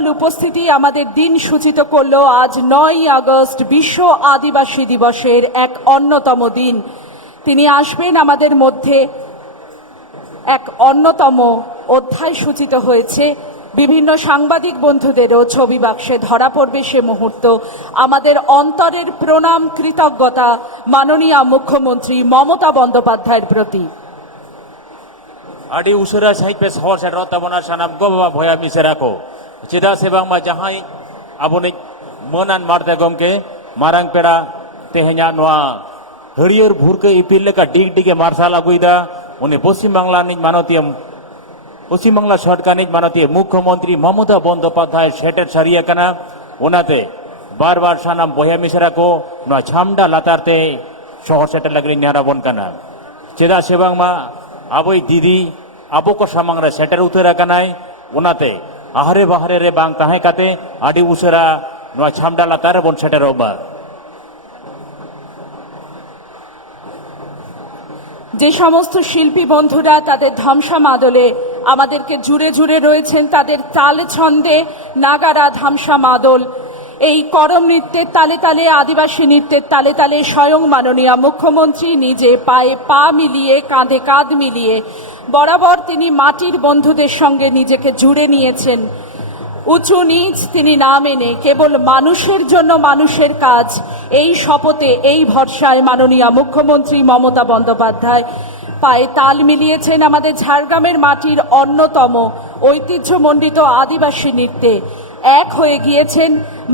বিশাল উপস্থিতি আমাদের দিন সূচিত করল আজ 9ই আগস্ট বিশ্ব আদিবাসী দিবসের এক অন্যতম দিন। তিনি আসবেন আমাদের মধ্যে, এক অন্যতম অধ্যায় সূচিত হয়েছে। বিভিন্ন সাংবাদিক বন্ধুদেরও ছবি বাক্সে ধরা পড়বে সে মুহূর্ত। আমাদের অন্তরের প্রণাম, কৃতজ্ঞতা মাননীয় মুখ্যমন্ত্রী মমতা বন্দ্যোপাধ্যায়ের প্রতি। आदि उसुरा साहित पे सहर सेटर तबना सानाम गो बाबा भया मिसेराको चेदा सेबां मा जहाय आबोनि मोनान मारते गमके मारांग पेड़ा तेहenya नोआ हरियर भुरके इपिल लेका डिग डिगे मार्शाल आगुइदा उनि पश्चिम बांग्ला नि मानतीय पश्चिम बांग्ला सरकार नि मानतीय मुख्यमंत्री ममता बंद्योपाध्याय सेटेर सारिया काना ओनाते बार बार सानाम भया मिसेराको नोआ छामडा लातारते सहर सेटर लागरि न्याराबन काना चेदा सेबां मा आबोई दीदी आबो को सामांग रे सेटर उतरा कनाय उनाते आहारे बाहारे रे बांग ताहे काते आदि उसरा नोआ छामडा लातार बन सेटर ओबा। যে সমস্ত শিল্পী বন্ধুরা তাদের ধামসা মাদলে আমাদেরকে জুড়ে জুড়ে রয়েছেন, তাদের তালে ছন্দে নাগারা, ধামসা মাদল, এই করম নৃত্যের তালে তালে, আদিবাসী নৃত্যের তালে তালে স্বয়ং মাননীয় মুখ্যমন্ত্রী নিজে পায়ে পা মিলিয়ে, কাঁধে কাঁধ মিলিয়ে বরাবর তিনি মাটির বন্ধুদের সঙ্গে নিজেকে জুড়ে নিয়েছেন। উঁচু নিচ তিনি না মেনে কেবল মানুষের জন্য মানুষের কাজ, এই শপথে, এই ভরসায় মাননীয় মুখ্যমন্ত্রী মমতা বন্দ্যোপাধ্যায় পায়ে তাল মিলিয়েছেন আমাদের ঝাড়গ্রামের মাটির অন্যতম ঐতিহ্যমণ্ডিত আদিবাসী নৃত্যে। এক হয়ে গিয়েছেন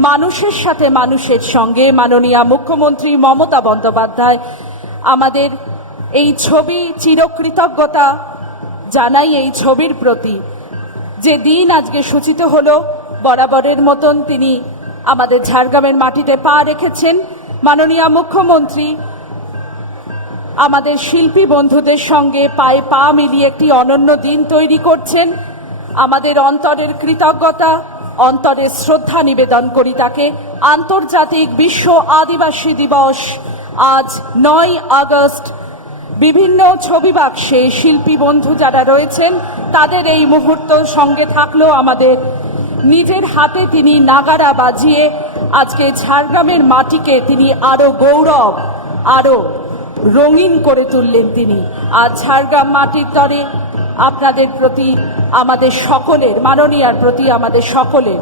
মানুষের সাথে মানুষের সঙ্গে মাননীয় মুখ্যমন্ত্রী মমতা বন্দ্যোপাধ্যায়। আমাদের এই ছবি, চিরকৃতজ্ঞতা জানাই এই ছবির প্রতি। যে দিন আজকে সূচিত হলো, বরাবরের মতন তিনি আমাদের ঝাড়গ্রামের মাটিতে পা রেখেছেন। মাননীয় মুখ্যমন্ত্রী আমাদের শিল্পী বন্ধুদের সঙ্গে পায়ে পা মিলিয়ে একটি অনন্য দিন তৈরি করছেন। আমাদের অন্তরের কৃতজ্ঞতা, অন্তরের শ্রদ্ধা নিবেদন করি তাকে। আন্তর্জাতিক বিশ্ব আদিবাসী দিবস আজ 9ই আগস্ট। বিভিন্ন ছবি বাক্সে শিল্পী বন্ধু যারা রয়েছেন তাদের এই মুহূর্ত সঙ্গে থাকলেও আমাদের নিজের হাতে তিনি নাগারা বাজিয়ে আজকে ঝাড়গ্রামের মাটিকে তিনি আরো গৌরব, আরো রঙিন করে তুললেন তিনি। আজ ঝাড়গ্রাম মাটির তরে আপনাদের প্রতি, আমাদের সকলের, মাননীয়ার প্রতি আমাদের সকলের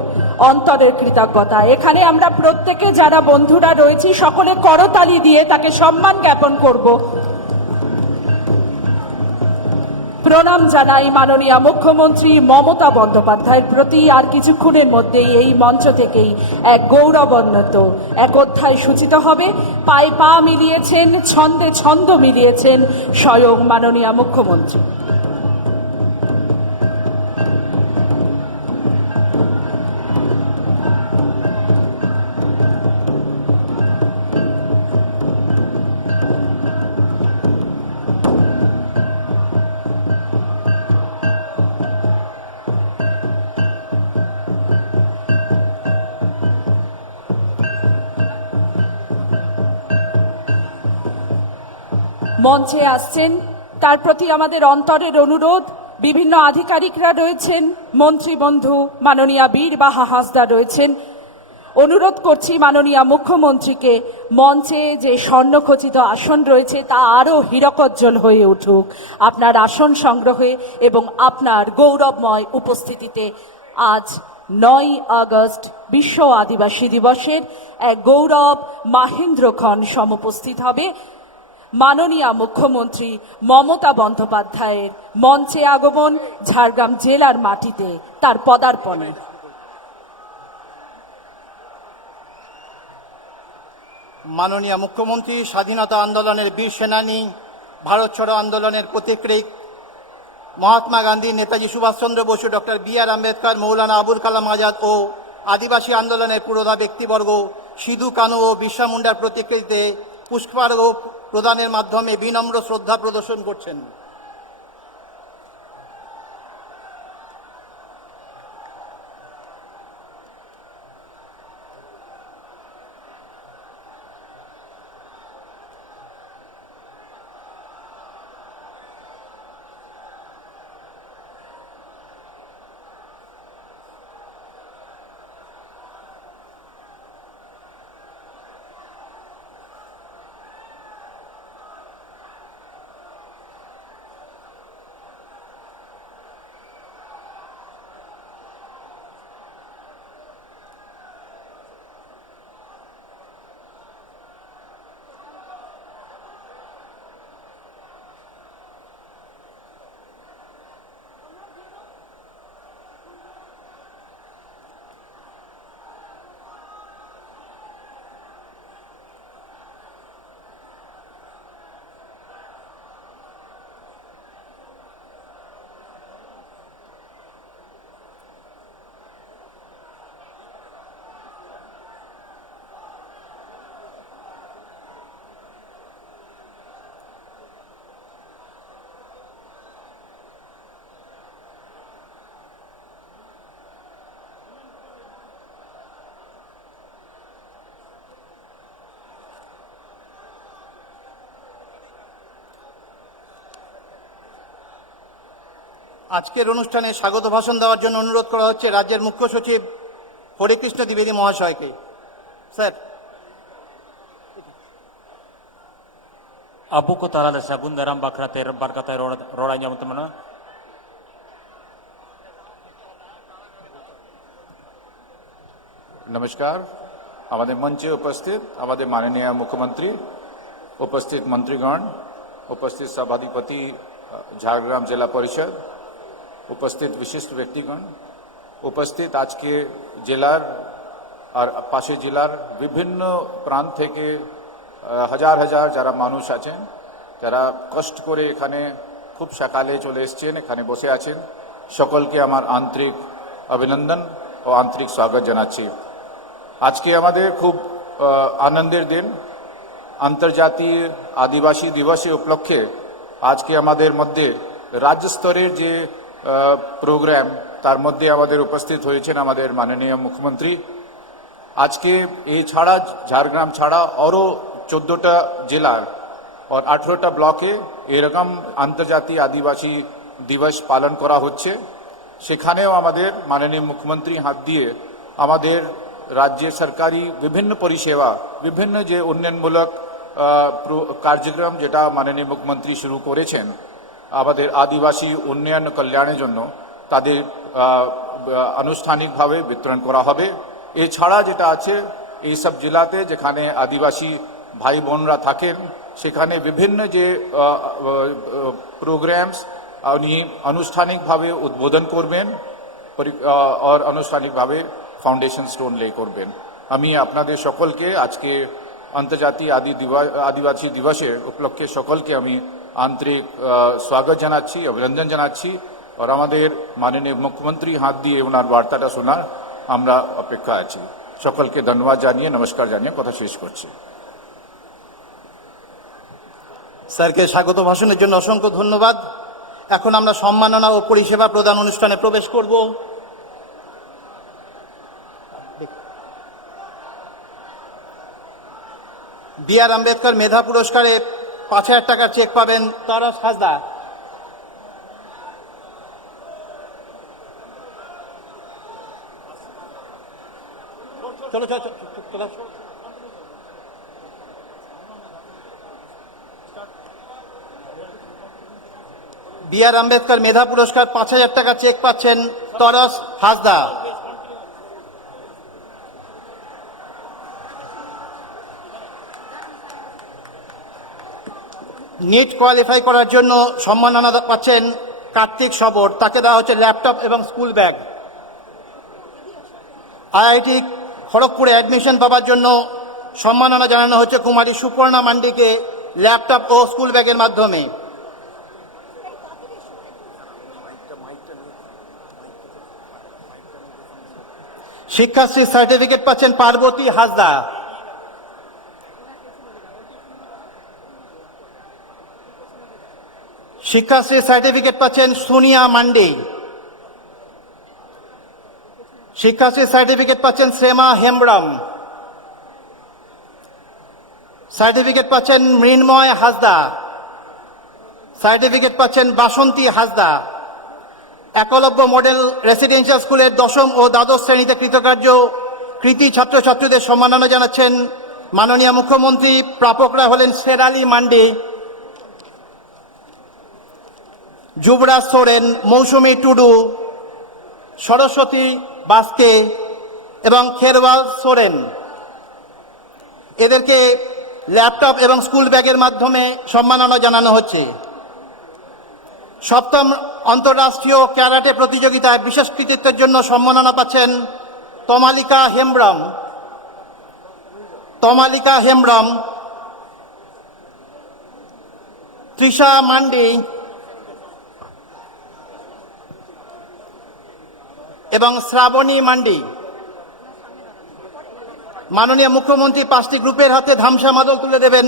অন্তরের কৃতজ্ঞতা। এখানে আমরা প্রত্যেকে যারা বন্ধুরা রয়েছি সকলে করতালি দিয়ে তাকে সম্মান জ্ঞাপন করব। প্রণাম জানাই মাননীয় মুখ্যমন্ত্রী মমতা বন্দ্যোপাধ্যায়ের প্রতি। আর কিছুক্ষণের মধ্যেই এই মঞ্চ থেকেই এক গৌরবান্বিত এক অধ্যায় সূচিত হবে। পায়ে পা মিলিয়েছেন, ছন্দে ছন্দ মিলিয়েছেন স্বয়ং মাননীয় মুখ্যমন্ত্রী। মঞ্চে আসছেন, তার প্রতি আমাদের অন্তরের অনুরোধ। বিভিন্ন আধিকারিকরা রয়েছেন, মন্ত্রী বন্ধু মাননীয় বীর বাহা হাসদা রয়েছেন। অনুরোধ করছি মাননীয় মুখ্যমন্ত্রীকে মঞ্চে যে স্বর্ণখচিত আসন রয়েছে তা আরও হীরকজ্জ্বল হয়ে উঠুক আপনার আসন সংগ্রহে এবং আপনার গৌরবময় উপস্থিতিতে। আজ 9ই আগস্ট বিশ্ব আদিবাসী দিবসের এক গৌরব মাহেন্দ্রক্ষণ সমুপস্থিত হবে। মাননীয় মুখ্যমন্ত্রী মমতা বন্দ্যোপাধ্যায়ের মঞ্চে আগমন, ঝাড়গ্রাম জেলার মাটিতে তার পদার্পণে। মাননীয় মুখ্যমন্ত্রী স্বাধীনতা আন্দোলনের বীর সেনানী, ভারত ছাড়ো আন্দোলনের প্রতিক্রিয়া মহাত্মা গান্ধী, নেতাজি সুভাষচন্দ্র বসু, ডক্টর বি.আর. আম্বেদকর, মৌলানা আবুল কালাম আজাদ ও আদিবাসী আন্দোলনের পুরোধা ব্যক্তিবর্গ সিধু কানু ও বিরসা মুন্ডার প্রতিকৃতিতে পুষ্পার্ঘ্য প্রদানের মাধ্যমে বিনম্র শ্রদ্ধা প্রদর্শন করছেন। আজকের অনুষ্ঠানে স্বাগত ভাষণ দেওয়ার জন্য অনুরোধ করা হচ্ছে রাজ্যের মুখ্য সচিব হরিকৃষ্ণ দ্বিবেদী মহাশয়কে। Sir. Abu ko talala sagun daram bakra ter barkata roda nyam temana. नमस्कार हमारे मंचे उपस्थित हमारे माननीय मुख्यमंत्री उपस्थित मंत्रीगण उपस्थित सभाधिपति झारग्राम जिला परिषद उपस्थित विशिष्ट व्यक्तिगण उपस्थित आज के जिलार और पाशे जिलार विभिन्न प्रांत থেকে হাজার হাজার যারা মানুষ আছেন যারা কষ্ট করে এখানে খুব সকালে চলে এসেছেন এখানে বসে আছেন সকলকে আমার আন্তরিক অভিনন্দন ও আন্তরিক স্বাগত জানাচ্ছি। আজকে আমাদের খুব আনন্দের দিন আন্তর্জাতিক আদিবাসী দিবসে উপলক্ষে আজকে আমাদের মধ্যে রাজ্য স্তরের যে প্রোগ্রাম তার মধ্যে আমাদের উপস্থিত হয়েছেন আমাদের মাননীয় মুখ্যমন্ত্রী। আজকে এই ছাড়া ঝাড়গ্রাম ছাড়া আরও 14টা জেলার और 18টা ব্লকে এরকম আন্তর্জাতিক আদিবাসী দিবস পালন করা হচ্ছে। সেখানেও আমাদের মাননীয় মুখ্যমন্ত্রী হাত দিয়ে আমাদের রাজ্যের সরকারি বিভিন্ন পরিষেবা বিভিন্ন যে উন্নয়নমূলক কার্যক্রম যেটা মাননীয় মুখ্যমন্ত্রী শুরু করেছেন আমাদের আদিবাসী উন্নয়ন কল্যাণের জন্য তাদের আনুষ্ঠানিকভাবে বিতরণ করা হবে। এছাড়া যেটা আছে এই সব জেলাতে যেখানে আদিবাসী ভাই বোনরা থাকেন সেখানে বিভিন্ন যে প্রোগ্রামস উনি আনুষ্ঠানিকভাবে উদ্বোধন করবেন আর আনুষ্ঠানিকভাবে ফাউন্ডেশন স্টোন লে করবেন। আমি আপনাদের সকলকে আজকে আন্তর্জাতিক আদিবাসী দিবসের উপলক্ষে সকলকে আমি আন্তরিক স্বাগত জানাচ্ছি অভিনন্দন জানাচ্ছি আর আমাদের মাননীয় মুখ্যমন্ত্রী হাত দিয়ে ওনার বার্তাটা শোনার আমরা অপেক্ষা আছি। সকলকে ধন্যবাদ জানিয়ে নমস্কার জানিয়ে কথা শেষ করছি। স্যারকে স্বাগত ভাষণের জন্য অসংখ্য ধন্যবাদ। এখন আমরা সম্মাননা ও পরিষেবা প্রদান অনুষ্ঠানে প্রবেশ করব। বি আর আম্বেদকর মেধা পুরস্কারে 5,000 টাকার চেক পাবেন তরস হাসদা। চলো চলো চলো। বি আর আম্বেদকর মেধা পুরস্কার 5,000 টাকা চেক পাচ্ছেন তরস হাসদা। নিট কোয়ালিফাই করার জন্য সম্মাননা পাচ্ছেন কার্তিক সবর, তাকে দেওয়া হচ্ছে ল্যাপটপ এবং স্কুল ব্যাগ। আইআইটি খড়গপুরে অ্যাডমিশন পাওয়ার জন্য সম্মাননা জানানো হচ্ছে কুমারী সুপর্ণা মান্ডিকে ল্যাপটপ ও স্কুল ব্যাগের মাধ্যমে। শিক্ষাশ্রী সার্টিফিকেট পাচ্ছেন পার্বতী হাসদা। শিক্ষাশ্রী সার্টিফিকেট পাচ্ছেন সোনিয়া মান্ডি। শিক্ষাশ্রী সার্টিফিকেট পাচ্ছেন শ্রেমা হেমব্রম। সার্টিফিকেট পাচ্ছেন মৃন্ময় হাসদা। সার্টিফিকেট পাচ্ছেন বাসন্তী হাসদা। একলব্য মডেল রেসিডেন্সিয়াল স্কুলের 10ম ও দ্বাদশ শ্রেণীতে কৃতকার্য কৃতি ছাত্রছাত্রীদের সম্মাননা জানাচ্ছেন মাননীয় মুখ্যমন্ত্রী। প্রাপকরা হলেন শেরালি মান্ডি, যুবরাজ সোরেন, মৌসুমী টুডু, সরস্বতী বাস্কে এবং খেরওয়াল সোরেন। এদেরকে ল্যাপটপ এবং স্কুল ব্যাগের মাধ্যমে সম্মাননা জানানো হচ্ছে। 7ম আন্তর্রাষ্ট্রীয় ক্যারাটে প্রতিযোগিতায় বিশেষ কৃতিত্বের জন্য সম্মাননা পাচ্ছেন তমালিকা হেমব্রম। তমালিকা হেমব্রম, তৃষা মান্ডি এবং শ্রাবণী মান্ডি। মাননীয় মুখ্যমন্ত্রী 5টি গ্রুপের হাতে ধামসা মাদল তুলে দেবেন।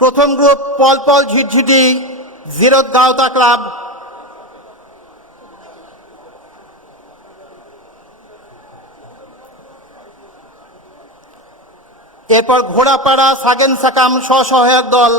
প্রথম গ্রুপ পলপল ঝিটঝিটি জিরোদ গাওতা ক্লাব, এরপর ঘোড়াপাড়া সাগেন সাকাম স্বসহায়ক দল,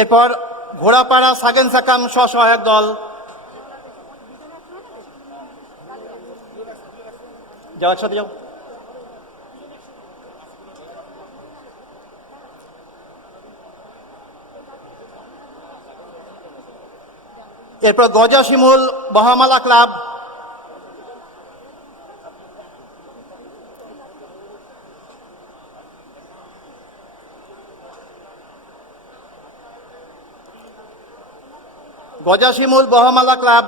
এরপর ঘোড়াপাড়া সাগেন সাকাম স্বসহায়ক দল যাওয়ার সাথে যাও। এরপর গজা Shimul Bahamala club, Goja Shimul Bahamala club,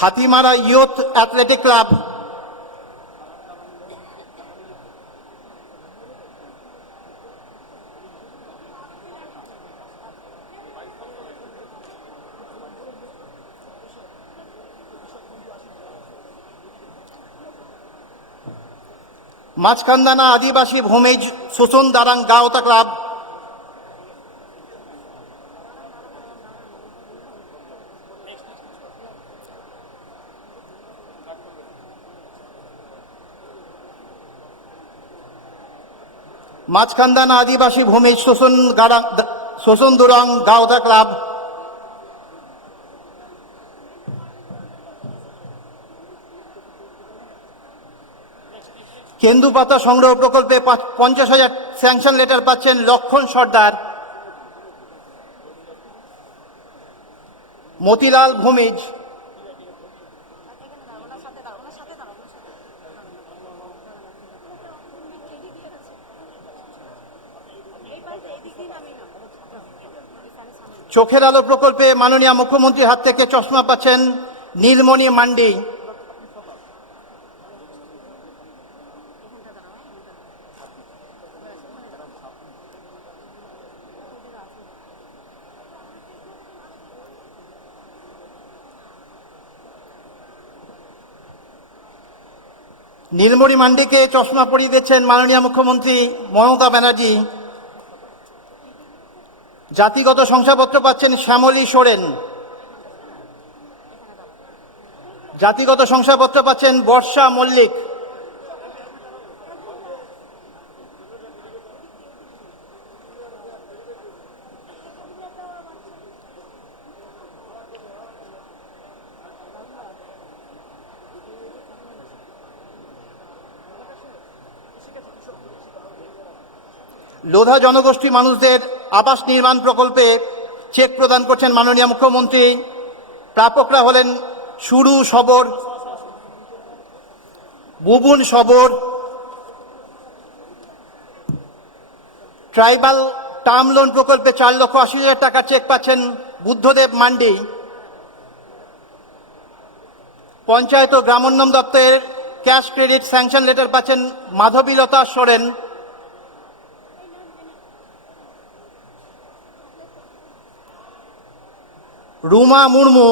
Hatimara youth athletic club, Majhkhandana আদিবাসী ভূমিজ সুসুন দারাং গাওতা ক্লাব, মাঝখান্দানা আদিবাসী ভূমিজ সুসুন দুরং গাওতা ক্লাব, কেন্দুপাতা সংগ্রহ প্রকল্পে 50,000 স্যাংশন লেটার পাচ্ছেন লক্ষণ সর্দার, মতিলাল ভূমিজ, চোখের আলো প্রকল্পে মাননীয় মুখ্যমন্ত্রীর হাত থেকে চশমা পাচ্ছেন নীলমণি মান্ডি, নীলমণি মান্ডিকে চশমা পরিয়ে দিচ্ছেন মাননীয় মুখ্যমন্ত্রী মমতা ব্যানার্জি। জাতিগত শংসাপত্র পাচ্ছেন শ্যামলী সোরেন, জাতিগত শংসাপত্র পাচ্ছেন বর্ষা মল্লিক, লোধা জনগোষ্ঠী মানুষদের আবাস নির্মাণ প্রকল্পে চেক প্রদান করছেন মাননীয় মুখ্যমন্ত্রী। প্রাপকরা হলেন সুরু সবর, বুবুন সবর। ট্রাইবাল টার্ম লোন প্রকল্পে 4,80,000 টাকা চেক পাচ্ছেন বুদ্ধদেব মান্ডি। পঞ্চায়েত ও গ্রামোন্নয়ন দপ্তরের ক্যাশ ক্রেডিট স্যাংশন লেটার পাচ্ছেন মাধবীলতা সোরেন। রুমা মুর্মু,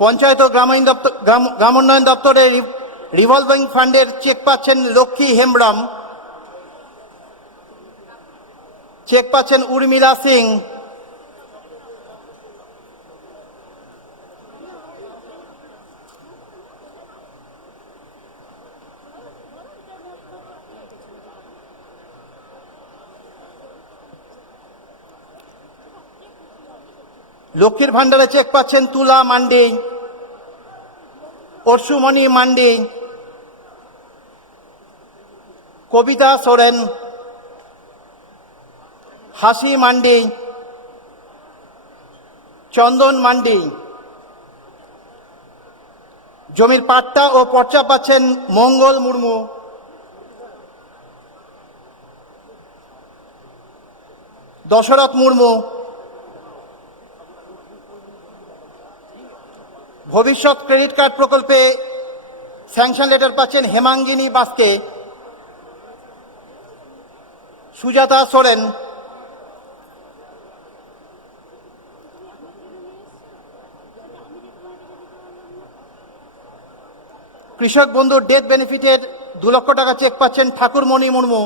পঞ্চায়েত ও গ্রামোন্নয়ন দপ্তরের রিভলভিং ফান্ডের চেক পাচ্ছেন লক্ষ্মী হেমব্রম, চেক পাচ্ছেন উর্মিলা সিং। লক্ষ্মীর ভান্ডারে চেক পাচ্ছেন তুলা মান্ডি, অর্শুমণি মান্ডি, কবিতা সোরেন, হাসি মান্ডি, চন্দন মান্ডি। জমির পাট্টা ও পর্চা পাচ্ছেন মঙ্গল মুর্মু। দশরথ মুর্মু, ভবিষ্যৎ ক্রেডিট কার্ড প্রকল্পে স্যাংশন লেটার পাচ্ছেন হেমাঙ্গিনী বাস্কে, সুজাতা সোরেন, কৃষক বন্ধুর ডেথ বেনিফিটের 2 লক্ষ টাকা চেক পাচ্ছেন ঠাকুরমণি মুর্মু,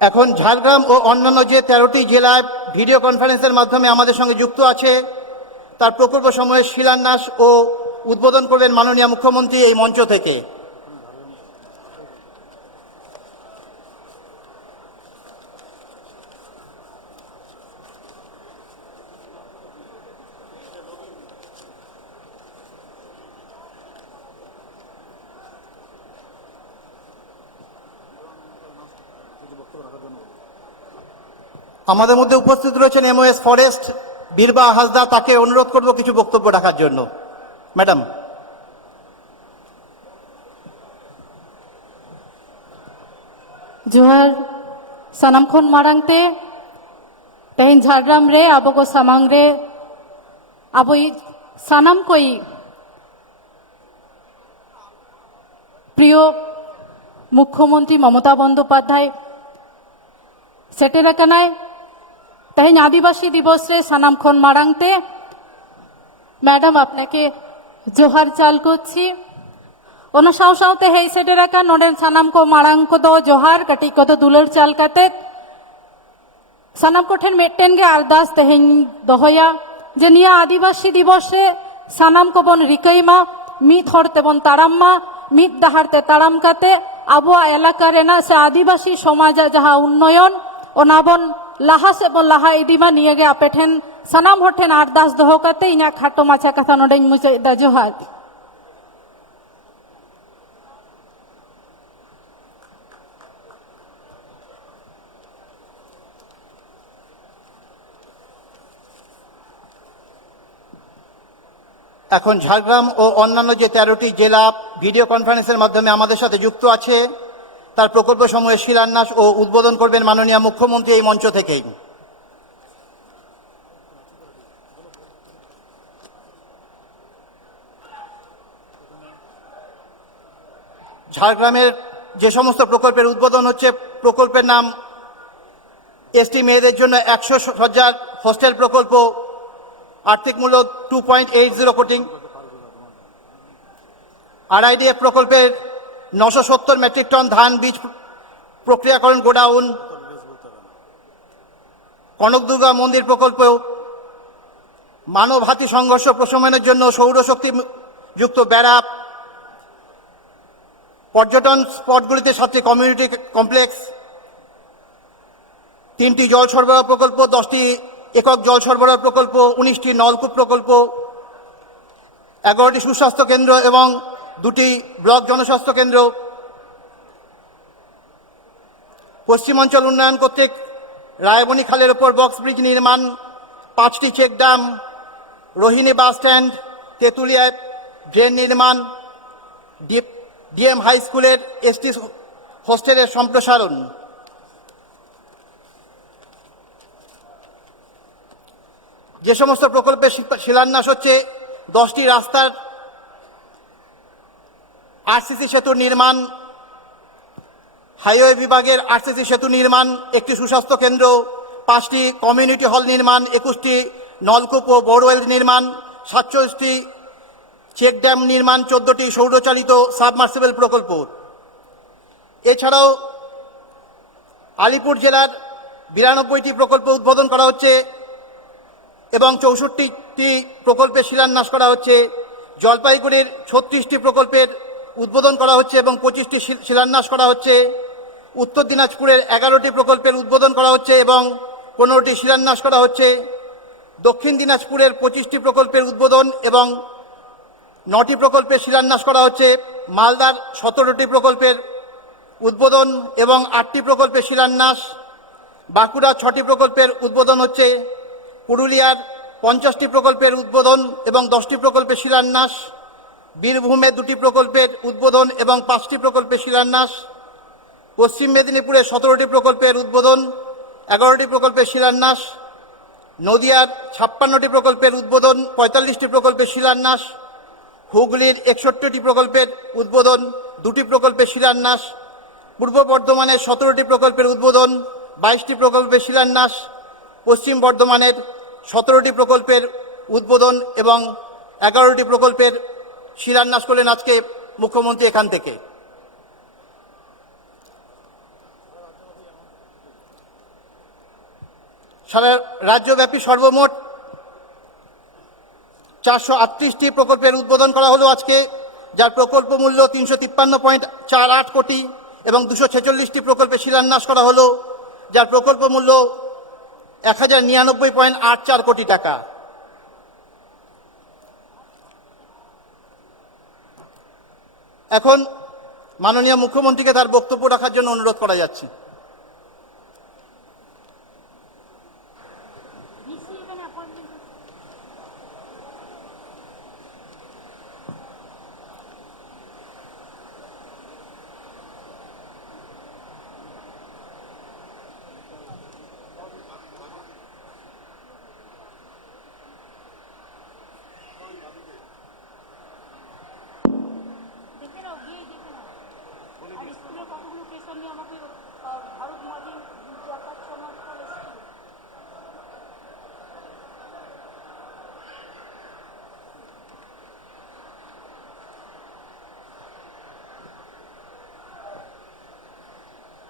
এখন ঝাড়গ্রাম ও অন্যান্য যে 13টি জেলায় ভিডিও কনফারেন্সের মাধ্যমে আমাদের সঙ্গে যুক্ত আছে তার প্রকল্প সমূহের শিলান্যাস ও উদ্বোধন করবেন মাননীয় মুখ্যমন্ত্রী এই মঞ্চ থেকে। আমাদের মধ্যে উপস্থিত রয়েছেন এমওএস ফরেস্ট বীরবা হাসদা, তাকে অনুরোধ করব কিছু বক্তব্য রাখার জন্য। ম্যাডাম। जोहार सनम खन मारंगते तेहन झारग्राम रे आबो को सामांग रे आबो सनम कोई प्रिय मुख्यमंत्री ममता बंदोपाध्याय सेटेर कनाय तेहन आदिवासी दिवस रे सनम खन मारंगते मैडम आपनाके जोहार चाल करछि। ओना साव सावते हेई सेटेर का नोडे सनम को मारंग को दो जोहार कटी को दो दुलर चाल काते सनम को ठेन मेटेन गे अरदास तेहन दोहया जे निया आदिवासी दिवस रे सनम को बन रिकईमा मित हरते बन ताराम्मा मित दाहारते ताराम काते आबुआ एलाका रेना से आदिवासी समाज जहा उन्नयन ओना बन लाहा से बन लाहा इदिमा निये गे आपे ठेन सनम हर ठेन अरदास दोहो काते इना खाटो माछा कथा नोडे मुझे दा जोहार। এখন ঝাড়গ্রাম ও অন্যান্য যে 13টি জেলা ভিডিও কনফারেন্সের মাধ্যমে আমাদের সাথে যুক্ত আছে তার প্রকল্প সমূহের শিলান্যাস ও উদ্বোধন করবেন মাননীয় মুখ্যমন্ত্রী এই মঞ্চ থেকেই। ঝাড়গ্রামের যে সমস্ত প্রকল্পের উদ্বোধন হচ্ছে, প্রকল্পের নাম এসটি মেয়েদের জন্য 100 শয্যার হোস্টেল প্রকল্প, আর্থিক মূল্য 2.80 কোটি। আরআইডিএফ প্রকল্পের 970 মেট্রিক টন ধান বীজ প্রক্রিয়াকরণ গোডাউন। কনকদুর্গা মন্দির প্রকল্প, মানবহাতি সংঘর্ষ প্রশমনের জন্য সৌরশক্তি যুক্ত বেড়া। পর্যটন স্পটগুলিতে 7টি কমিউনিটি কমপ্লেক্স, 3টি জল সরবরাহ প্রকল্প, 10টি একক জল সরবরাহ প্রকল্প, 19টি নলকূপ প্রকল্প, 11টি সুস্বাস্থ্য কেন্দ্র এবং 2টি ব্লক জনস্বাস্থ্য কেন্দ্র। পশ্চিমাঞ্চল উন্নয়ন কর্তৃক রায়বনী খালের উপর বক্স ব্রিজ নির্মাণ, 5টি check dam, Rohini bus stand, তেঁতুলিয়ায় ড্রেন নির্মাণ, ডিএম হাই স্কুলের এসটি হোস্টেলের সম্প্রসারণ। যে সমস্ত প্রকল্পের শিলান্যাস হচ্ছে, 10টি রাস্তার আরসিসি সেতু নির্মাণ, হাইওয়ে বিভাগের আরসিসি সেতু নির্মাণ, 1টি সুস্বাস্থ্য কেন্দ্র, 5টি কমিউনিটি হল নির্মাণ, 21টি নলকূপ ও বোরওয়েল নির্মাণ, 47টি চেক ড্যাম নির্মাণ, 14টি সৌরচালিত সাবমার্সিবল প্রকল্প। এছাড়াও আলিপুর জেলার 92টি প্রকল্প উদ্বোধন করা হচ্ছে এবং 64টি প্রকল্পের শিলান্যাস করা হচ্ছে। জলপাইগুড়ির 36টি প্রকল্পের উদ্বোধন করা হচ্ছে এবং 25টি শিলান্যাস করা হচ্ছে। উত্তর দিনাজপুরের 11টি প্রকল্পের উদ্বোধন করা হচ্ছে এবং 15টি শিলান্যাস করা হচ্ছে। দক্ষিণ দিনাজপুরের 25টি প্রকল্পের উদ্বোধন এবং 9টি প্রকল্পের শিলান্যাস করা হচ্ছে। মালদার 17টি প্রকল্পের উদ্বোধন এবং 8টি প্রকল্পের শিলান্যাস। বাঁকুড়া 6টি প্রকল্পের উদ্বোধন হচ্ছে। পুরুলিয়ার 50টি প্রকল্পের উদ্বোধন এবং 10টি প্রকল্পের শিলান্যাস। বীরভূমে 2টি প্রকল্পের উদ্বোধন এবং 5টি প্রকল্পের শিলান্যাস। পশ্চিম মেদিনীপুরে 17টি প্রকল্পের উদ্বোধন, 11টি প্রকল্পের শিলান্যাস। নদিয়ার 56টি প্রকল্পের উদ্বোধন, 45টি প্রকল্পের শিলান্যাস। হুগলির 61টি প্রকল্পের উদ্বোধন, 2টি প্রকল্পের শিলান্যাস। পূর্ব বর্ধমানের 17টি প্রকল্পের উদ্বোধন, 22টি প্রকল্পের শিলান্যাস। পশ্চিম বর্ধমানের 17টি প্রকল্পের উদ্বোধন এবং 11টি প্রকল্পের শিলান্যাস করলেন আজকে মুখ্যমন্ত্রী এখান থেকে। সারা রাজ্যব্যাপী সর্বমোট 438টি প্রকল্পের উদ্বোধন করা হলো আজকে, যার প্রকল্প মূল্য 353.48 কোটি এবং 246টি প্রকল্পের শিলান্যাস করা হলো, যার প্রকল্প মূল্য 1099.84 কোটি টাকা। এখন মাননীয় মুখ্যমন্ত্রীকে তার বক্তব্য রাখার জন্য অনুরোধ করা যাচ্ছে।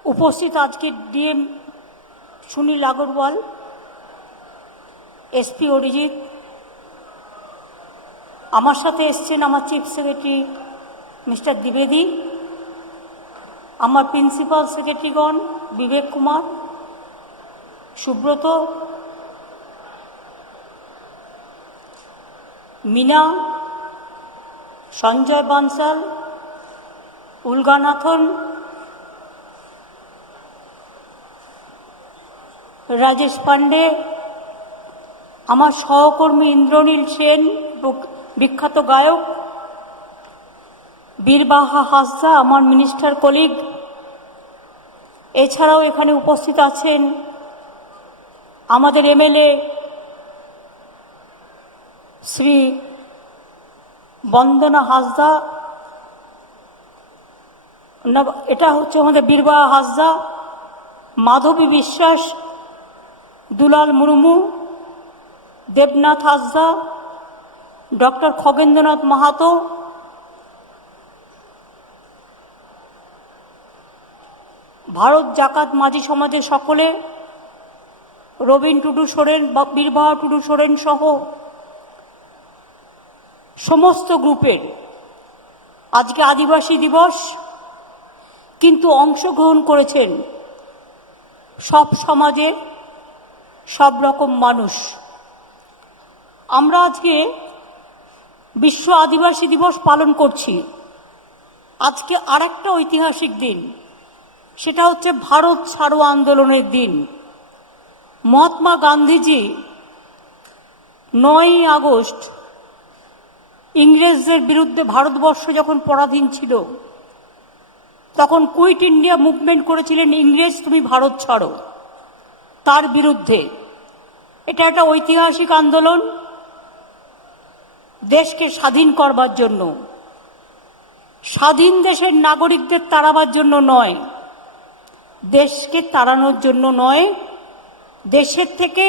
উপস্থিত আজকে ডিএম সুনীল আগরওয়াল, এসপি অরিজিৎ, আমার সাথে এসছেন আমার চিফ সেক্রেটারি মিস্টার দ্বিবেদী, আমার প্রিন্সিপাল সেক্রেটারিগণ বিবেক কুমার, সুব্রত, মিনা, সঞ্জয় বানসাল, উলগানাথন, রাজেশ পান্ডে, আমার সহকর্মী ইন্দ্রনীল সেন, বিখ্যাত গায়ক, বীরবাহা হাসদা, আমার মিনিস্টার কলিগ। এছাড়াও এখানে উপস্থিত আছেন আমাদের এমএলএ শ্রী বন্দনা হাসদা, এটা হচ্ছে আমাদের বীরবাহা হাসদা, মাধবী বিশ্বাস, দুলাল মুর্মু, দেবনাথ হাসদা, ডক্টর খগেন্দ্রনাথ মাহাতো, ভারত জাকাত মাঝি সমাজের সকলে, রবীন টুডু সোরেন, বীরবাহা টুডু সোরেন সহ সমস্ত গ্রুপের আজকে আদিবাসী দিবস, কিন্তু অংশগ্রহণ করেছেন সব সমাজের সব রকম মানুষ। আমরা আজকে বিশ্ব আদিবাসী দিবস পালন করছি। আজকে আরেকটা ঐতিহাসিক দিন, সেটা হচ্ছে ভারত ছাড়ো আন্দোলনের দিন। মহাত্মা গান্ধীজি 9ই আগস্ট ইংরেজদের বিরুদ্ধে ভারতবর্ষ যখন পরাধীন ছিল, তখন কুইট ইন্ডিয়া মুভমেন্ট করেছিলেন, ইংরেজ তুমি ভারত ছাড়ো, তার বিরুদ্ধে। এটা একটা ঐতিহাসিক আন্দোলন, দেশকে স্বাধীন করবার জন্য, স্বাধীন দেশের নাগরিকদের তাড়াবার জন্য নয়, দেশকে তাড়ানোর জন্য নয়, দেশের থেকে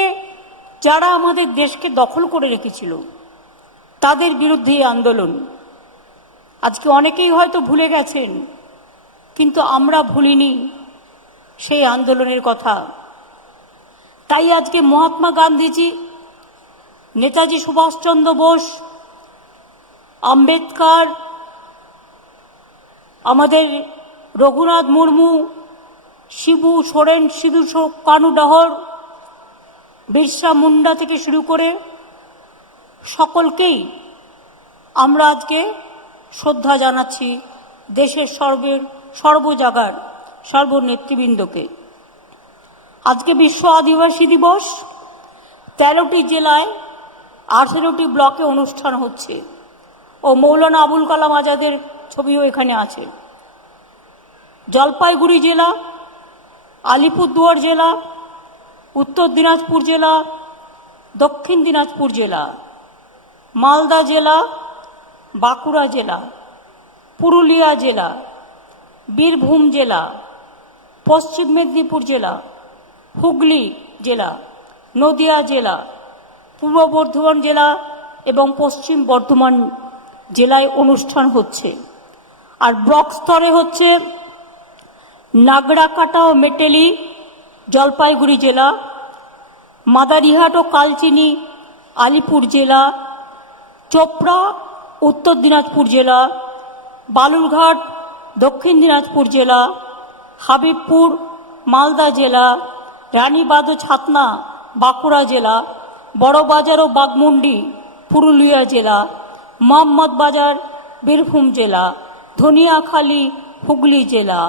যারা আমাদের দেশকে দখল করে রেখেছিল তাদের বিরুদ্ধে আন্দোলন। আজকে অনেকেই হয়তো ভুলে গেছেন, কিন্তু আমরা ভুলিনি সেই আন্দোলনের কথা। তাই আজকে মহাত্মা গান্ধীজি, নেতাজি সুভাষচন্দ্র বোস, আম্বেদকর, আমাদের রঘুনাথ মুর্মু, শিবু সোরেন, সিধু কানু ডাহর, বিরসা মুন্ডা থেকে শুরু করে সকলকেই আমরা আজকে শ্রদ্ধা জানাচ্ছি, দেশের সর্বজায়গার সর্বনেতৃবৃন্দকে। আজকে বিশ্ব আদিবাসী দিবস, 13টি জেলায় 18টি ব্লকে অনুষ্ঠান হচ্ছে ও মৌলানা আবুল কালাম আজাদের ছবিও এখানে আছে। জলপাইগুড়ি জেলা, আলিপুরদুয়ার জেলা, উত্তর দিনাজপুর জেলা, দক্ষিণ দিনাজপুর জেলা, মালদা জেলা, বাঁকুড়া জেলা, পুরুলিয়া জেলা, বীরভূম জেলা, পশ্চিম মেদিনীপুর জেলা, হুগলি জেলা, নদিয়া জেলা, পূর্ব বর্ধমান জেলা এবং পশ্চিম বর্ধমান জেলায় অনুষ্ঠান হচ্ছে। আর ব্লক স্তরে হচ্ছে নাগড়াকাটা ও মেটেলি জলপাইগুড়ি জেলা, মাদারিহাট ও কালচিনি আলিপুর জেলা, চোপড়া উত্তর দিনাজপুর জেলা, বালুরঘাট দক্ষিণ দিনাজপুর জেলা, হাবিবপুর মালদা জেলা, রানীবাঁধ ও ছাতনা বাঁকুড়া জেলা, বড়বাজার ও বাগমুন্ডি পুরুলিয়া জেলা, মোহাম্মদবাজার বীরভূম জেলা, ধনিয়াখালী হুগলি জেলা,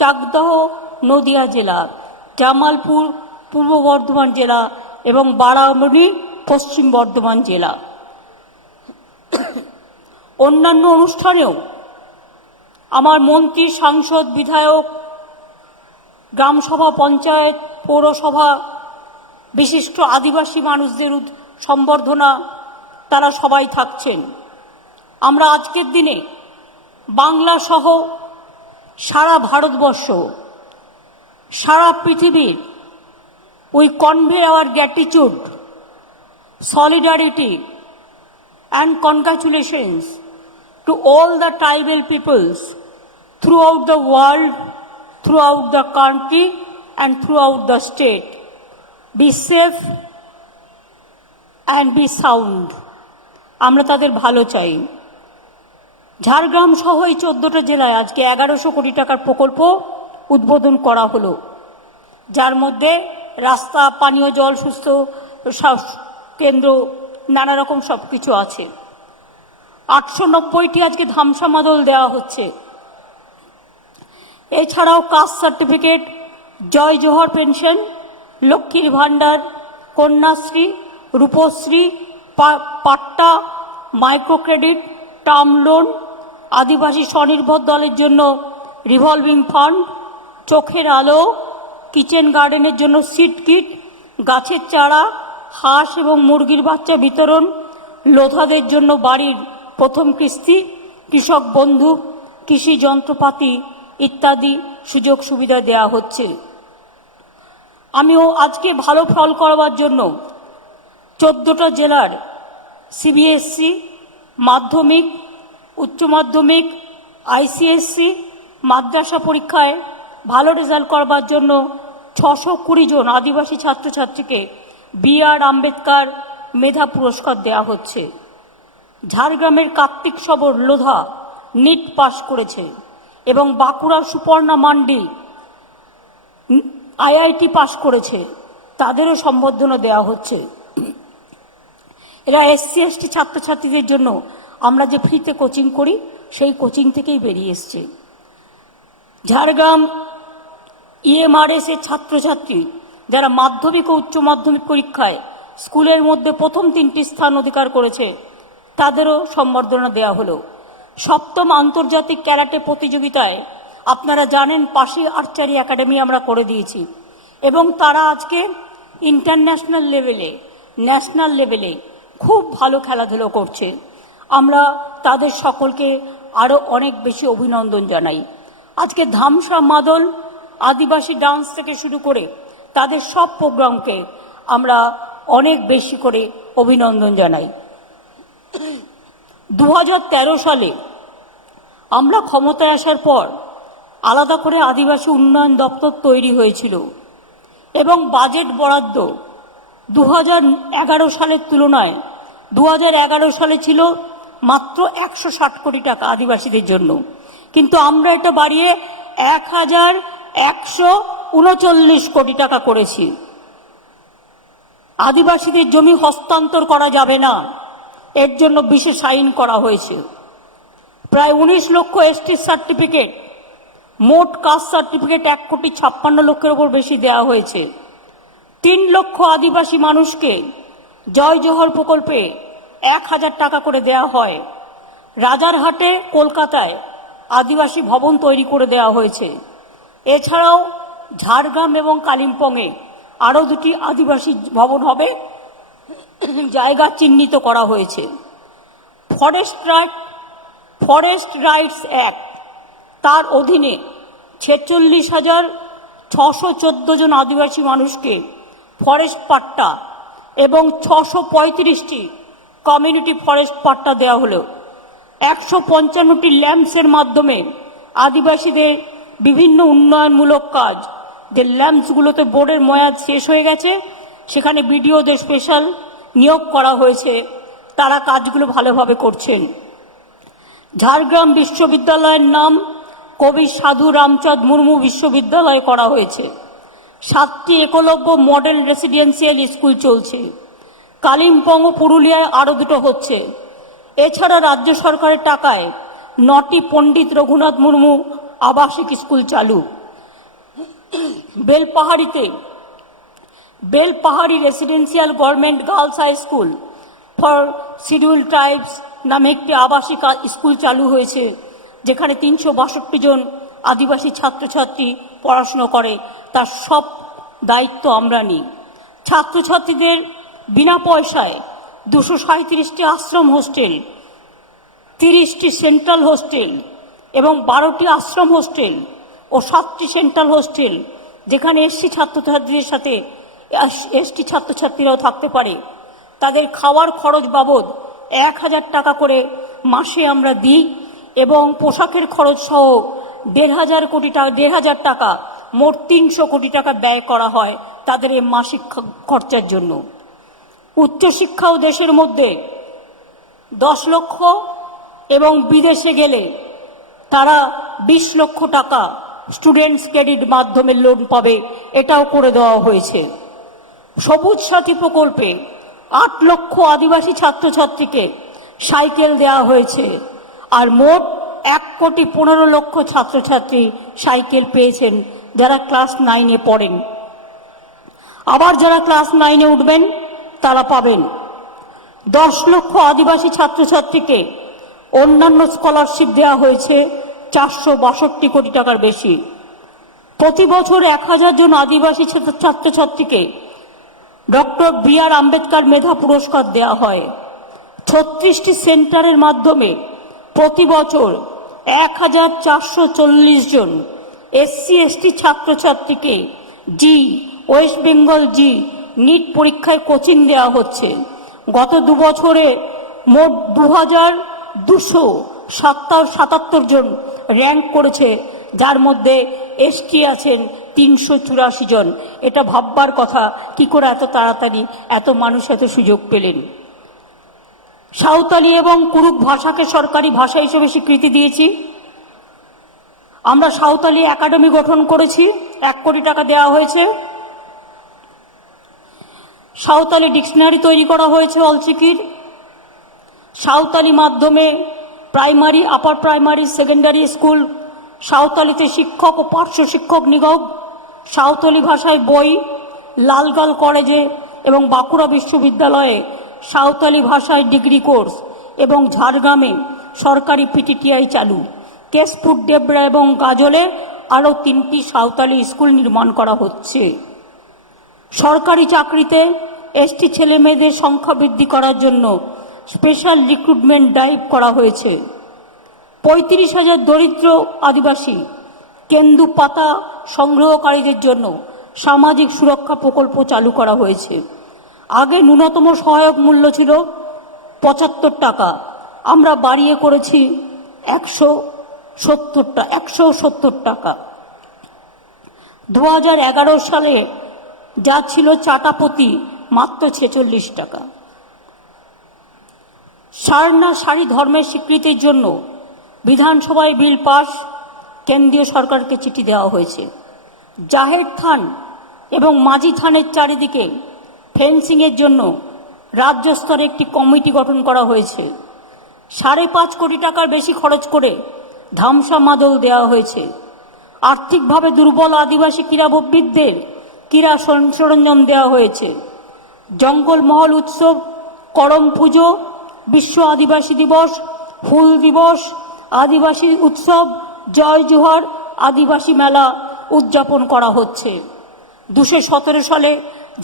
চাকদহ নদিয়া জেলা, জামালপুর পূর্ব বর্ধমান জেলা এবং বারামণি পশ্চিম বর্ধমান জেলা। অন্যান্য অনুষ্ঠানেও আমার মন্ত্রী, সাংসদ, বিধায়ক, গ্রামসভা, পঞ্চায়েত, পৌরসভা, বিশিষ্ট আদিবাসী মানুষদের সম্বর্ধনা, তারা সবাই থাকছেন। আমরা আজকের দিনে বাংলা সহ সারা ভারতবর্ষ, সারা পৃথিবীর we convey our gratitude, solidarity and congratulations to all the tribal peoples throughout the world, throughout the country and throughout the state. Be safe and be sound. আমরা তাদের ভালো চাই। ঝাড়গ্রাম সহ এই 14টা জেলায় আজকে 1100 কোটি টাকার প্রকল্প উদ্বোধন করা হলো, যার মধ্যে রাস্তা, পানীয় জল, সুস্থ কেন্দ্র, নানা রকম সব কিছু আছে। 890টি আজকে ধামসা মাদল দেওয়া হচ্ছে। এছাড়াও কাস্ট সার্টিফিকেট, জয় জোহর পেনশন, লক্ষ্মীর ভাণ্ডার, কন্যাশ্রী, রূপশ্রী, পাট্টা, মাইক্রো ক্রেডিট, টার্ম লোন, আদিবাসী স্বনির্ভর দলের জন্য রিভলভিং ফান্ড, চোখের আলো, কিচেন গার্ডেনের জন্য সিড কিট, গাছের চারা, হাঁস এবং মুরগির বাচ্চা বিতরণ, লোধাদের জন্য বাড়ির প্রথম কিস্তি, কৃষক বন্ধু, কৃষি যন্ত্রপাতি ইত্যাদি সুযোগ সুবিধা দেওয়া হচ্ছে। আমিও আজকে ভালো ফল করবার জন্য 14টা জেলার সিবিএসসি, মাধ্যমিক, উচ্চ মাধ্যমিক, আইসিএসসি, মাদ্রাসা পরীক্ষায় ভালো রেজাল্ট করবার জন্য 620 জন আদিবাসী ছাত্রছাত্রীকে বি.আর. আম্বেদকর মেধা পুরস্কার দেওয়া হচ্ছে। ঝাড়গ্রামের কার্তিক সবর লোধা নিট পাস করেছে এবং বাঁকুড়ার সুপর্ণা মান্ডি আইআইটি পাস করেছে, তাদেরও সম্বর্ধনা দেওয়া হচ্ছে। এরা SC/ST ছাত্রছাত্রীদের জন্য আমরা যে ফ্রিতে কোচিং করি, সেই কোচিং থেকেই বেরিয়ে এসছে। ঝাড়গ্রাম EMRS এর ছাত্রছাত্রী যারা মাধ্যমিক ও উচ্চ মাধ্যমিক পরীক্ষায় স্কুলের মধ্যে প্রথম 3টি স্থান অধিকার করেছে, তাদেরও সম্বর্ধনা দেওয়া হলো। 7ম আন্তর্জাতিক ক্যারাটে প্রতিযোগিতায় আপনারা জানেন পাশে আর্চারি একাডেমি আমরা করে দিয়েছি এবং তারা আজকে ইন্টারন্যাশনাল লেভেলে, ন্যাশনাল লেভেলে খুব ভালো খেলাধুলো করছে। আমরা তাদের সকলকে আরও অনেক বেশি অভিনন্দন জানাই। আজকে ধামসা মাদল, আদিবাসী ডান্স থেকে শুরু করে তাদের সব প্রোগ্রামকে আমরা অনেক বেশি করে অভিনন্দন জানাই। 2013 সালে আমরা ক্ষমতায় আসার পর আলাদা করে আদিবাসী উন্নয়ন দপ্তর তৈরি হয়েছিল এবং বাজেট বরাদ্দ 2011 সালের তুলনায় 2011 সালে ছিল মাত্র 160 কোটি টাকা আদিবাসীদের জন্য, কিন্তু আমরা এটা বাড়িয়ে 1139 কোটি টাকা করেছি। আদিবাসীদের জমি হস্তান্তর করা যাবে না, এর জন্য বিশেষ আইন করা হয়েছে। প্রায় 19 লক্ষ এসটি সার্টিফিকেট, মোট কাস্ট সার্টিফিকেট 1,56,00,000 ওপর বেশি দেওয়া হয়েছে। 3 লক্ষ আদিবাসী মানুষকে জয় জোহর প্রকল্পে 1,000 টাকা করে দেওয়া হয়। রাজারহাটে কলকাতায় আদিবাসী ভবন তৈরি করে দেওয়া হয়েছে। এছাড়াও ঝাড়গ্রাম এবং কালিম্পংয়ে আরও 2টি আদিবাসী ভবন হবে, জায়গা চিহ্নিত করা হয়েছে। ফরেস্ট রাইটস অ্যাক্ট, তার অধীনে 46,614 জন আদিবাসী মানুষকে ফরেস্ট পাট্টা এবং 635টি কমিউনিটি ফরেস্ট পাট্টা দেওয়া হলো। 155টি ল্যাম্পসের মাধ্যমে আদিবাসীদের বিভিন্ন উন্নয়নমূলক কাজ, যে ল্যাম্পসগুলোতে বোর্ডের মেয়াদ শেষ হয়ে গেছে, সেখানে বিডিওদের স্পেশাল নিয়োগ করা হয়েছে, তারা কাজগুলো ভালোভাবে করছেন। ঝাড়গ্রাম বিশ্ববিদ্যালয়ের নাম কবি সাধু রামচাঁদ মুর্মু বিশ্ববিদ্যালয় করা হয়েছে। 7টি একলব্য মডেল রেসিডেন্সিয়াল স্কুল চলছে। কালিম্পং ও পুরুলিয়ায় আরও 2টো হচ্ছে। এছাড়া রাজ্য সরকারের টাকায় 9টি পণ্ডিত রঘুনাথ মুর্মু আবাসিক স্কুল চালু। Belpahari residential government girls high school for scheduled tribes নামে একটি আবাসিক স্কুল চালু হয়েছে, যেখানে 362 জন আদিবাসী ছাত্রছাত্রী পড়াশুনো করে। তার সব দায়িত্ব আমরা নিই। ছাত্রছাত্রীদের বিনা পয়সায় 237টি আশ্রম হোস্টেল, 30টি সেন্ট্রাল হোস্টেল এবং 12টি আশ্রম হোস্টেল ও 7টি সেন্ট্রাল হোস্টেল, যেখানে এসসি ছাত্রছাত্রীদের সাথে এসটি ছাত্রছাত্রীরাও থাকতে পারে। তাদের খাওয়ার খরচ বাবদ 1,000 টাকা করে মাসে আমরা দিই এবং পোশাকের খরচ সহ 1,500 টাকা, মোট 300 কোটি টাকা ব্যয় করা হয় তাদের এই মাসিক খরচার জন্য। উচ্চশিক্ষাও দেশের মধ্যে 10 লক্ষ এবং বিদেশে গেলে তারা 20 লক্ষ টাকা স্টুডেন্টস ক্রেডিট মাধ্যমে লোন পাবে, এটাও করে দেওয়া হয়েছে। সবুজ সাথী প্রকল্পে 8 লক্ষ আদিবাসী ছাত্রছাত্রীকে সাইকেল দেওয়া হয়েছে, আর মোট 1,15,00,000 ছাত্রছাত্রী সাইকেল পেয়েছেন যারা ক্লাস 9-এ পড়েন। আবার যারা ক্লাস 9-এ উঠবেন তারা পাবেন। 10 লক্ষ আদিবাসী ছাত্রছাত্রীকে অন্যান্য স্কলারশিপ দেওয়া হয়েছে 462 কোটি টাকার বেশি। প্রতি বছর 1,000 জন আদিবাসী ছাত্রছাত্রীকে ডক্টর বি.আর. আম্বেদকর মেধা পুরস্কার দেওয়া হয়। 36টি সেন্টারের মাধ্যমে প্রতি বছর 1,440 জন SC/ST ছাত্রছাত্রীকে ওয়েস্ট বেঙ্গল নিট পরীক্ষায় কোচিং দেওয়া হচ্ছে। গত 2 বছরে মোট 2,277 জন র্যাঙ্ক করেছে, যার মধ্যে ST আছেন 384 জন। এটা ভাববার কথা, কি করে এত তাড়াতাড়ি এত মানুষ এত সুযোগ পেলেন। সাঁওতালি এবং কুরুক ভাষাকে সরকারি ভাষা হিসেবে স্বীকৃতি দিয়েছি। আমরা সাঁওতালি একাডেমি গঠন করেছি, 1 কোটি টাকা দেওয়া হয়েছে। সাঁওতালি ডিকশনারি তৈরি করা হয়েছে অলচিকির। সাঁওতালি মাধ্যমে primary, upper primary, secondary school, সাঁওতালিতে শিক্ষক ও পার্শ্ব শিক্ষক নিয়োগ, সাঁওতালি ভাষায় বই, লালগাল কলেজে এবং বাঁকুড়া বিশ্ববিদ্যালয়ে সাঁওতালি ভাষায় ডিগ্রি কোর্স এবং ঝাড়গ্রামে সরকারি PTTI চালু। কেশপুর, ডেবরা এবং গাজলে আরও 3টি সাঁওতালি স্কুল নির্মাণ করা হচ্ছে। সরকারি চাকরিতে ST ছেলে মেয়েদের সংখ্যা বৃদ্ধি করার জন্য স্পেশাল রিক্রুটমেন্ট ড্রাইভ করা হয়েছে। 35,000 দরিদ্র আদিবাসী কেন্দু পাতা সংগ্রহকারীদের জন্য সামাজিক সুরক্ষা প্রকল্প চালু করা হয়েছে। আগে ন্যূনতম সহায়ক মূল্য ছিল 75 টাকা, আমরা বাড়িয়ে করেছি 170 টাকা। 2011 সালে যা ছিল চাটা প্রতি মাত্র 46 টাকা। সারনা সারি ধর্মের স্বীকৃতির জন্য বিধানসভায় বিল পাস, কেন্দ্রীয় সরকারকে চিঠি দেওয়া হয়েছে। জাহের থান এবং মাঝি থানের চারিদিকে ফেন্সিংয়ের জন্য রাজ্য স্তরে একটি কমিটি গঠন করা হয়েছে। 5.5 কোটি টাকার বেশি খরচ করে ধামসা মাদল দেওয়া হয়েছে। আর্থিকভাবে দুর্বল আদিবাসী ক্রীড়াবিদদের ক্রীড়া সরঞ্জাম দেওয়া হয়েছে। জঙ্গলমহল উৎসব, করম পুজো, বিশ্ব আদিবাসী দিবস, ফুল দিবস, আদিবাসী উৎসব, জয় জোহার, আদিবাসী মেলা উদযাপন করা হচ্ছে। 2017 সালে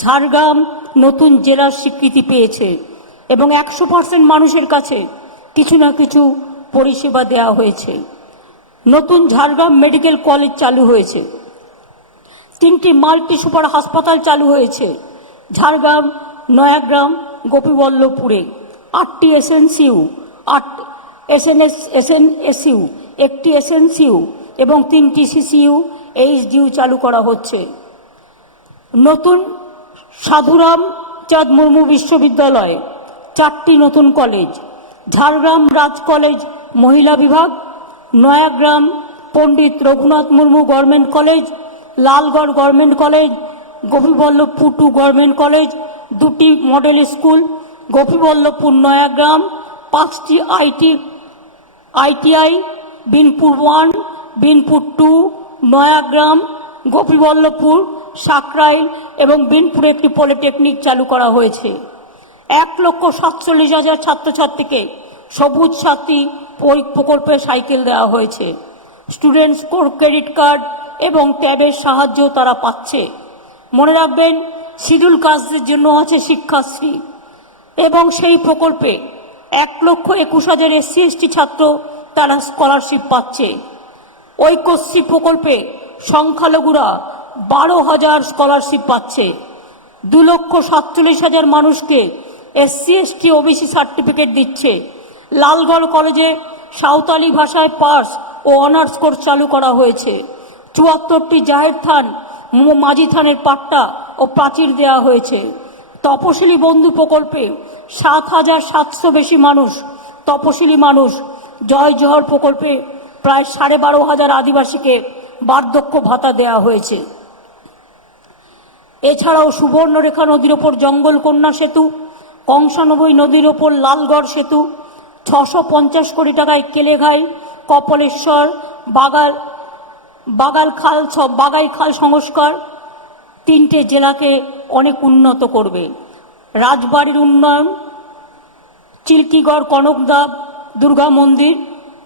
ঝাড়গ্রাম নতুন জেলার স্বীকৃতি পেয়েছে এবং 100% মানুষের কাছে কিছু না কিছু পরিষেবা দেওয়া হয়েছে। নতুন ঝাড়গ্রাম মেডিকেল কলেজ চালু হয়েছে, 3টি মাল্টি সুপার হাসপাতাল চালু হয়েছে ঝাড়গ্রাম, নয়াগ্রাম, গোপীবল্লভপুরে। 8টি এসএনসিইউ, 8 এসএনএসইউ, 1টি এসএনসিইউ এবং 3টি সিসিইউ, এইচডিইউ চালু করা হচ্ছে। নতুন সাধুরাম চাঁদ মুর্মু বিশ্ববিদ্যালয়, 4টি নতুন কলেজ, ঝাড়গ্রাম রাজ কলেজ মহিলা বিভাগ, Nayagram Pandit Raghunath Murmu government college, Lalgarh government college, Gopiballavpur 2 government college, 2টি মডেল স্কুল, গোপীবল্লভপুর নয়াগ্রাম, 5টি আইটিআই, বিনপুর 1, বিনপুর 2, নয়াগ্রাম, গোপীবল্লভপুর, সাকরাইল এবং বিনপুরে একটি পলিটেকনিক চালু করা হয়েছে। 1,47,000 ছাত্রছাত্রীকে সবুজ সাথী প্রকল্পে সাইকেল দেওয়া হয়েছে। স্টুডেন্টস ক্রেডিট কার্ড এবং ট্যাবের সাহায্য তারা পাচ্ছে। মনে রাখবেন, শিডিউল কাস্টদের জন্য আছে শিক্ষাশ্রী এবং সেই প্রকল্পে 1,21,000 SC/ST ছাত্র তারা স্কলারশিপ পাচ্ছে। ঐক্যশ্রী প্রকল্পে সংখ্যালঘুরা 12,000 স্কলারশিপ পাচ্ছে। 2,47,000 মানুষকে SC/ST ওবিসি সার্টিফিকেট দিচ্ছে। লালগড় কলেজে সাঁওতালি ভাষায় পাস ও অনার্স কোর্স চালু করা হয়েছে। 74টি জাহের থান, মাঝি থানের পাট্টা ও প্রাচীর দেওয়া হয়েছে। তপশিলি বন্ধু প্রকল্পে 7,700 বেশি মানুষ তপশিলি মানুষ। জয় জোহর প্রকল্পে প্রায় 12,500 আদিবাসীকে বার্ধক্য ভাতা দেওয়া হয়েছে। এছাড়াও সুবর্ণরেখা নদীর ওপর জঙ্গল কন্যা সেতু, কংসানবী নদীর ওপর লালগড় সেতু, 650 কোটি টাকায় কেলেঘাই, কপলেশ্বর, বাগাই খাল সংস্কার 3টে জেলাকে অনেক উন্নত করবে। রাজবাড়ির উন্নয়ন, চিল্কিগড় কনকদাব দুর্গা মন্দির,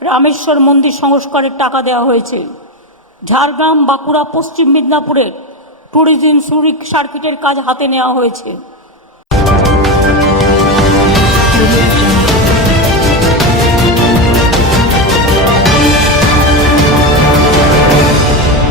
রামেশ্বর মন্দির সংস্কারের টাকা দেওয়া হয়েছে। ঝাড়গ্রাম, বাঁকুড়া, পশ্চিম মেদিনীপুরে ট্যুরিজম সার্কিটের কাজ হাতে নেওয়া হয়েছে।